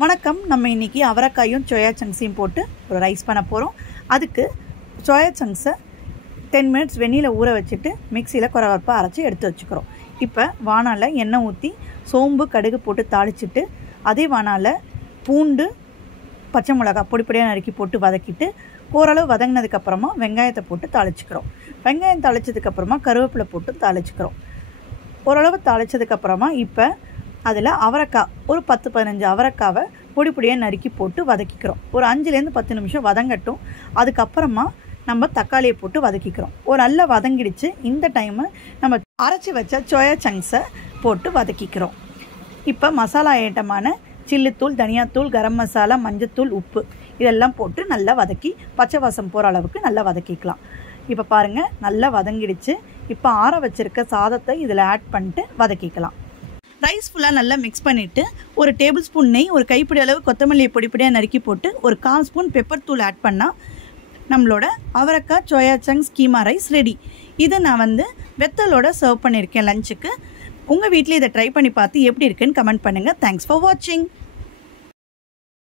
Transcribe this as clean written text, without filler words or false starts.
வணக்கம். நம்ம இன்றைக்கி அவரைக்காயும் சோயா சங்க்ஸையும் போட்டு ஒரு ரைஸ் பண்ண போகிறோம். அதுக்கு சோயா சங்க்ஸை 10 மினிட்ஸ் வெந்நீரில் ஊற வச்சுட்டு மிக்சியில் குறவரப்பாக அரைச்சி எடுத்து வச்சுக்கிறோம். இப்போ வாணால எண்ணெய் ஊற்றி சோம்பு கடுகு போட்டு தாளிச்சிட்டு அதே வாணால பூண்டு பச்சை மிளகா பொடிப்பொடியாக நறுக்கி போட்டு வதக்கிட்டு ஓரளவு வதங்கினதுக்கப்புறமா வெங்காயத்தை போட்டு தாளிச்சிக்கிறோம். வெங்காயம் தாளித்ததுக்கப்புறமா கருவேப்பிலை போட்டு தாளிச்சிக்கிறோம். ஓரளவு தாளித்ததுக்கப்புறமா இப்போ அதில் அவரைக்காய் ஒரு 10-15 அவரைக்காவை பொடியாக நறுக்கி போட்டு வதக்கிக்கிறோம். ஒரு 5-10 நிமிஷம் வதங்கட்டும். அதுக்கப்புறமா நம்ம தக்காளியை போட்டு வதக்கிக்கிறோம். ஒரு நல்ல வதங்கிடுச்சு. இந்த டைமு நம்ம அரைச்சி வச்ச சோயா சங்க்ஸை போட்டு வதக்கிக்கிறோம். இப்போ மசாலா ஐட்டமான சில்லித்தூள், தனியாத்தூள், கரம் மசாலா, மஞ்சத்தூள், உப்பு இதெல்லாம் போட்டு நல்லா வதக்கி பச்சை வாசம் போகிற அளவுக்கு நல்லா வதக்கிக்கலாம். இப்போ பாருங்கள், நல்லா வதங்கிடுச்சு. இப்போ ஆற வச்சுருக்க சாதத்தை இதில் ஆட் பண்ணிட்டு வதக்கிக்கலாம். ரைஸ் ஃபுல்லாக நல்லா மிக்ஸ் பண்ணிவிட்டு ஒரு டேபிள் ஸ்பூன் நெய், ஒரு கைப்பிடி அளவு கொத்தமல்லியை பொடியாக நறுக்கி போட்டு ஒரு 1/4 ஸ்பூன் பெப்பர் தூள் ஆட் பண்ணால் நம்மளோட அவரைக்காய் soya chunks keema rice ready. இதை நான் வெத்தலோட சர்வ் பண்ணியிருக்கேன் லஞ்சுக்கு. உங்கள் வீட்டில் இதை ட்ரை பண்ணி பார்த்து எப்படி இருக்குன்னு கமெண்ட் பண்ணுங்கள். தேங்க்ஸ் ஃபார் வாட்சிங்.